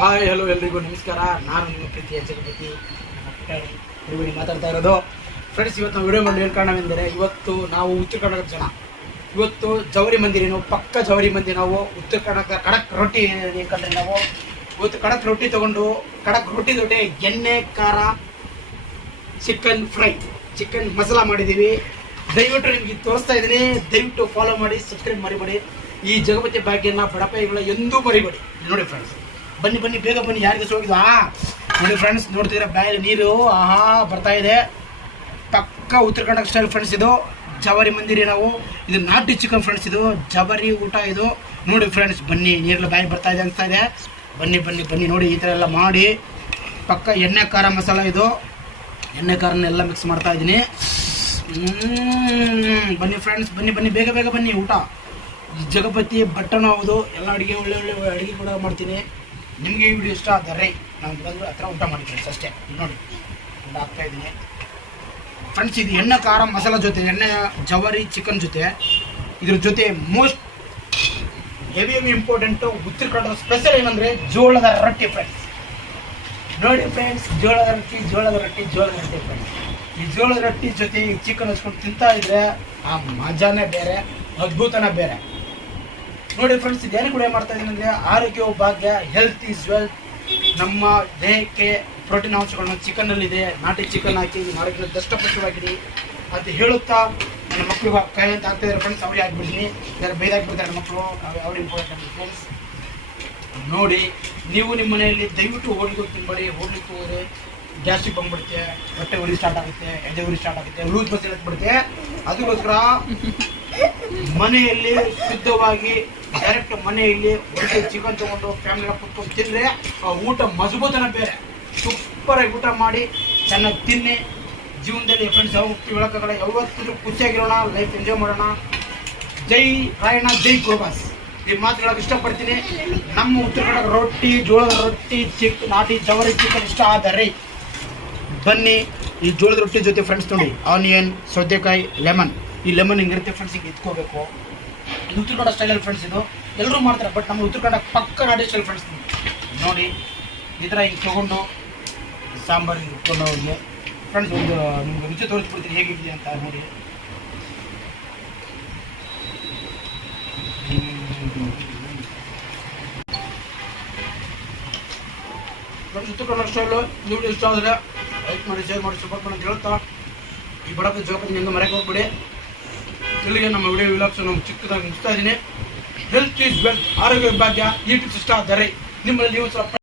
Hi hello ಎಲ್ರಿಗೂ ನಮಸ್ಕಾರ. ನಾನು ನಿಮ್ಮ ಪ್ರೀತಿಯ ಜಗಪತಿ ಪುಟಾಣಿ ಮಾತಾಡ್ತಾ ಇರೋದು. ಫ್ರೆಂಡ್ಸ್ ಇವತ್ತು ನಾವು ವಿಡಿಯೋ ಮಾಡಿ ಕಾರಣವೆಂದರೆ ಇವತ್ತು ನಾವು ಉತ್ತರ ಕರ್ನಾಟಕದ ಜನ. ಇವತ್ತು ಜವರಿ ಮಂದಿರ, ನಾವು ಪಕ್ಕ ಜವರಿ ಮಂದಿ ನಾವು. ಉತ್ತರ ಕರ್ನಾಟಕದ ಕಡಕ್ ರೊಟ್ಟಿ ಕಂಡ್ರೆ ನಾವು? ಇವತ್ತು ಕಡಕ್ ರೊಟ್ಟಿ ತಗೊಂಡು ಕಡಕ್ ರೊಟ್ಟಿ ಜೊತೆ ಎಣ್ಣೆ, ಖಾರ ಚಿಕನ್ ಫ್ರೈ ಚಿಕನ್ ಮಸಾಲ ಮಾಡಿದ್ದೀವಿ. ದಯವಿಟ್ಟು ನಿಮಗೆ ತೋರಿಸ್ತಾ ಇದ್ದೀನಿ. ದಯವಿಟ್ಟು ಫಾಲೋ ಮಾಡಿ ಸಬ್ಸ್ಕ್ರೈಬ್ ಮಾಡಿಬಿಡಿ ಈ ಜಗಪತಿ ಭಾಗ್ಯನ ಬಡಪಾಯಿಗಳ ಎಂದೂ ಮರಿಬೇಡಿ. ನೋಡಿ ಫ್ರೆಂಡ್ಸ್ ಬನ್ನಿ ಬನ್ನಿ, ಬೇಗ ಬನ್ನಿ, ಯಾರಿಗೆ ಆ, ನೋಡಿ ಫ್ರೆಂಡ್ಸ್ ನೋಡ್ತಿದ್ರೆ ಬಾಯಲ್ಲಿ ನೀರು, ಆಹಾ, ಬರ್ತಾ ಇದೆ. ಪಕ್ಕ ಉತ್ತರ ಕನ್ನಡ ಸ್ಟೈಲ್ ಫ್ರೆಂಡ್ಸ್ ಇದು. ಜವರಿ ಮಂದಿರಿ ನಾವು. ಇದು ನಾಟಿ ಚಿಕನ್ ಫ್ರೆಂಡ್ಸ್ ಇದು. ಜವರಿ ಊಟ ಇದು. ನೋಡಿ ಫ್ರೆಂಡ್ಸ್ ಬನ್ನಿ, ನೀರೆಲ್ಲ ಬಾಯಿ ಬರ್ತಾ ಇದೆ ಅನಿಸ್ತಾ ಇದೆ. ಬನ್ನಿ ಬನ್ನಿ ಬನ್ನಿ, ನೋಡಿ ಈ ಥರ ಎಲ್ಲ ಮಾಡಿ. ಪಕ್ಕ ಎಣ್ಣೆ, ಖಾರ ಮಸಾಲ ಇದು. ಎಣ್ಣೆ ಎಲ್ಲ ಮಿಕ್ಸ್ ಮಾಡ್ತಾ ಇದ್ದೀನಿ. ಬನ್ನಿ ಫ್ರೆಂಡ್ಸ್ ಬನ್ನಿ ಬನ್ನಿ, ಬೇಗ ಬೇಗ ಬನ್ನಿ, ಊಟ. ಜಗಪತಿ ಬಟ್ಟನು ಹೌದು. ಎಲ್ಲ ಅಡುಗೆ, ಒಳ್ಳೆ ಒಳ್ಳೆ ಅಡುಗೆ ಕೂಡ ಮಾಡ್ತೀನಿ. ನಿಮಗೆ ಈ ವಿಡಿಯೋ ಇಷ್ಟ ಆದರೆ ನಾನು ಬಂದು ಹತ್ರ ಊಟ ಮಾಡಿ ಫ್ರೆಂಡ್ಸ್ ಅಷ್ಟೇ. ನೋಡಿ ಹಾಕ್ತಾ ಇದ್ದೀನಿ. ಫ್ರೆಂಡ್ಸ್ ಇದು ಎಣ್ಣೆ, ಖಾರ, ಮಸಾಲ ಜೊತೆ, ಎಣ್ಣೆ, ಜವರಿ ಚಿಕನ್ ಜೊತೆ. ಇದ್ರ ಜೊತೆ most heavy heavy important Uttara Kannada special ಏನಂದರೆ ಜೋಳದ ರೊಟ್ಟಿ ಫ್ರೆಂಡ್ಸ್ ನೋಡಿ ಫ್ರೆಂಡ್ಸ್ ಜೋಳದ ರೊಟ್ಟಿ ಜೋಳದ ರೊಟ್ಟಿ ಜೋಳದ ರೊಟ್ಟಿ ಫ್ರೆಂಡ್ಸ್ ಈ ಜೋಳದ ರೊಟ್ಟಿ ಜೊತೆ ಚಿಕನ್ ಹಚ್ಕೊಂಡು ತಿಂತಾ ಇದ್ರೆ ಆ ಮಜಾನೇ ಬೇರೆ, ಅದ್ಭುತನೇ ಬೇರೆ. ನೋಡಿ ಫ್ರೆಂಡ್ಸ್ ಇದೇನು ಕೂಡ ಏನ್ ಮಾಡ್ತಾ ಇದ್ದೀನಿ ಅಂದರೆ ಆರೋಗ್ಯವು ಭಾಗ್ಯ ಹೆಲ್ತ್ ಈಸ್ ವೆಲ್ತ್ ನಮ್ಮ ದೇಹಕ್ಕೆ ಪ್ರೋಟೀನ್ ಅಂಶಗಳನ್ನು ಚಿಕನ್ನಲ್ಲಿದೆ. ನಾಟಿ ಚಿಕನ್ ಹಾಕಿ ಆರೋಗ್ಯ ದಷ್ಟಪಷ್ಟವಾಗಿರಿ ಅಂತ ಹೇಳುತ್ತಾ ನನ್ನ ಮಕ್ಕಳು ಕೈ ಅಂತ ಆಗ್ತಾ ಇದ್ದಾರೆ ಫ್ರೆಂಡ್ಸ್ ಅವ್ರಿಗೆ ಹಾಕ್ಬಿಡ್ತೀನಿ ಯಾರು ಬೈದಾಕ್ಬಿಡ್ತಾರೆ ಮಕ್ಕಳು ಅವ್ರು ಇಂಪಾರ್ಟೆಂಟ್ ಫ್ರೆಂಡ್ಸ್ ನೋಡಿ, ನೀವು ನಿಮ್ಮ ಮನೆಯಲ್ಲಿ ದಯವಿಟ್ಟು ಹೋಗ್ಲಿಕ್ಕೆ ತಿನ್ಬೇಡಿ. ಹೋಗ್ಲಿಕ್ಕೆ ಹೋದರೆ ಗ್ಯಾಸ್ಟ್ರಿಕ್ ಬಂದ್ಬಿಡುತ್ತೆ, ಹೊಟ್ಟೆ ಉರಿ ಸ್ಟಾರ್ಟ್ ಆಗುತ್ತೆ, ಎದೆ ಉರಿ ಸ್ಟಾರ್ಟ್ ಆಗುತ್ತೆ, ಲೂಸ್ ಬಸ್ ಬಿಡುತ್ತೆ. ಅದಕ್ಕೋಸ್ಕರ ಮನೆಯಲ್ಲಿ ಶುದ್ಧವಾಗಿ ಡೈರೆಕ್ಟ್ ಮನೆಯಲ್ಲಿ ಒಳ್ಳೆ ಚಿಕನ್ ತಗೊಂಡು ಫ್ಯಾಮಿಲಿ ಕುತ್ಕೊಂಡು ತಿಂದರೆ ಆ ಊಟ ಮಜಬೂತನ ಬೇರೆ. ಸೂಪರ್ ಆಗಿ ಊಟ ಮಾಡಿ, ಚೆನ್ನಾಗಿ ತಿನ್ನಿ. ಜೀವನದಲ್ಲಿ ಫ್ರೆಂಡ್ಸ್ ಮುಕ್ತಿ ಬೆಳಕಗಳ ಯಾವತ್ತೂ ಖುಷಿಯಾಗಿರೋಣ ಲೈಫ್ ಎಂಜಾಯ್ ಮಾಡೋಣ. ಜೈ ರಾಯಣ್ಣ, ಜೈ ಗೋಬಾಸ್. ಈ ಮಾತು ಇಷ್ಟಪಡ್ತೀನಿ. ನಮ್ಮ ಉತ್ತರ ಕನ್ನಡ ರೊಟ್ಟಿ, ಜೋಳದ ರೊಟ್ಟಿ, ಚಿಕ್, ನಾಟಿ, ಜವರಿ ಚಿಕನ್ ಇಷ್ಟ ಆದರೆ ಬನ್ನಿ, ಈ ಜೋಳದ ರೊಟ್ಟಿ ಜೊತೆ ಫ್ರೆಂಡ್ಸ್ ನೋಡಿ ಆನಿಯನ್ ಸೌತೆಕಾಯಿ ಲೆಮನ್ ಈ ಲೆಮನ್ ಹಿಂಗಿರುತ್ತೆ ಫ್ರೆಂಡ್ಸ್ ಈಗ ಎತ್ಕೋಬೇಕು. ಇದು ಉತ್ತರ ಕನ್ನಡ ಸ್ಟೈಲಲ್ಲಿ ಫ್ರೆಂಡ್ಸ್ ಇದು. ಎಲ್ಲರೂ ಮಾಡ್ತಾರೆ ಬಟ್ ನಮ್ಮ ಉತ್ತರ ಕನ್ನಡ ಪಕ್ಕ ನಾಟಿ ಸ್ಟೈಲ್ ಫ್ರೆಂಡ್ಸ್ ನೋಡಿ, ಈ ಥರ ಹಿಂಗೆ ತೊಗೊಂಡು ಸಾಂಬಾರು ಇಟ್ಕೊಂಡು ಹೋಗಿ ಫ್ರೆಂಡ್ಸ್ ಒಂದು, ನಿಮ್ಗೆ ರುಚಿ ತೋರಿಸ್ಬಿಡ್ತೀನಿ ಹೇಗಿದೆ ಅಂತ ನೋಡಿ. ಫ್ರೆಂಡ್ಸ್ ಉತ್ತರ ಕನ್ನಡ ಸ್ಟೈಲು ನೀವು ಇಷ್ಟ ಆದರೆ ಲೈಕ್ ಮಾಡಿ ಶೇರ್ ಮಾಡಿ ಸಪೋರ್ಟ್ ಮಾಡಿ ಅಂತ ಹೇಳ್ತಾ. ಈ ಬಡಕ್ಕೆ ಜೋಕನ್ನು ಹೆಂಗೆ ಮರೆಗೆ ಹೋಗ್ಬಿಡಿ. ಇಲ್ಲಿಗೆ ನಮ್ಮ ವಿಡಿಯೋ ವಿಲಾಪ್ಸ್ ನಾವು ಚಿಕ್ಕದಾಗಿ ಮುಗಿಸ್ತಾ ಇದ್ದೀನಿ. ಹೆಲ್ತ್ ಈಸ್ ವೆಲ್ತ್ ಆರೋಗ್ಯ ಭಾಗ್ಯ ಈ ಸಿಸ್ಟಮ್ ಆದರೆ ನಿಮ್ಮಲ್ಲಿ ನೀವು ಸ್ವಲ್ಪ